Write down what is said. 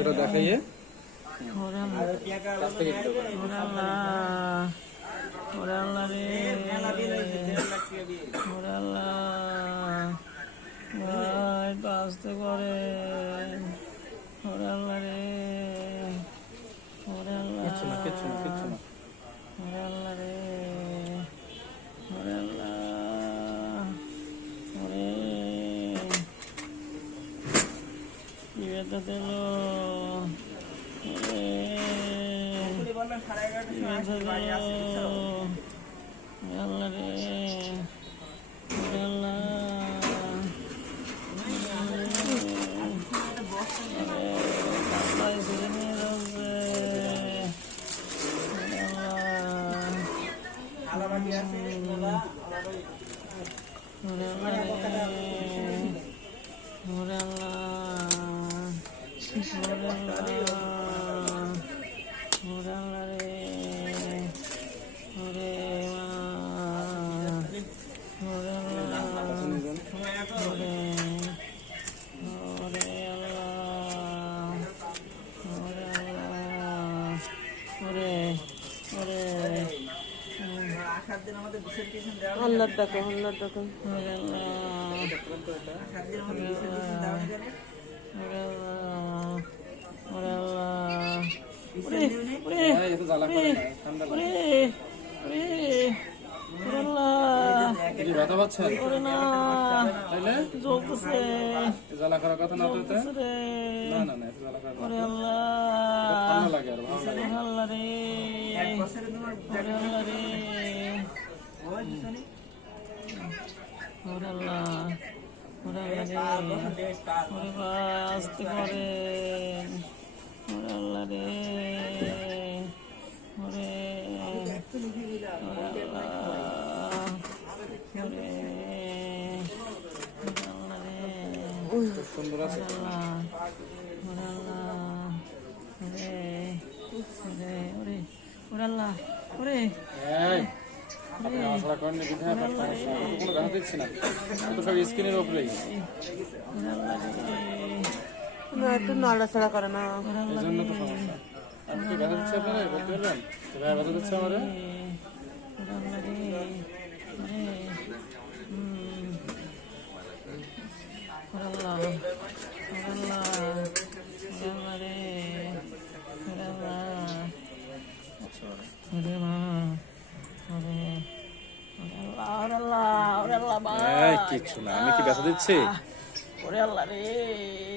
করে দেখাইয়ে বাঁচতে করে কিচ্ছু না কিচ্ছু না কিচ্ছু না আল্লাহ দেখো আল্লাহ দেখো ব্যথা পাচ্ছেন জ্বালা করার কথা না তো না না না জ্বালা করার ঠান্ডা লাগে আর ভালো লাগে আসতে করে আল্লাহ রে সুন্দর আছে কোনো ব্যথা দিচ্ছি না তো সব স্কিনের উপরেই একটু নড়াচড়া করে না এই জন্য তো সমস্যা আমি কি ব্যথা দিচ্ছি আপনারা বলতে পারবেন ব্যথা দিচ্ছে আমার কিচ্ছু না আমি কি ব্যথা দিচ্ছি আল্লাহ রে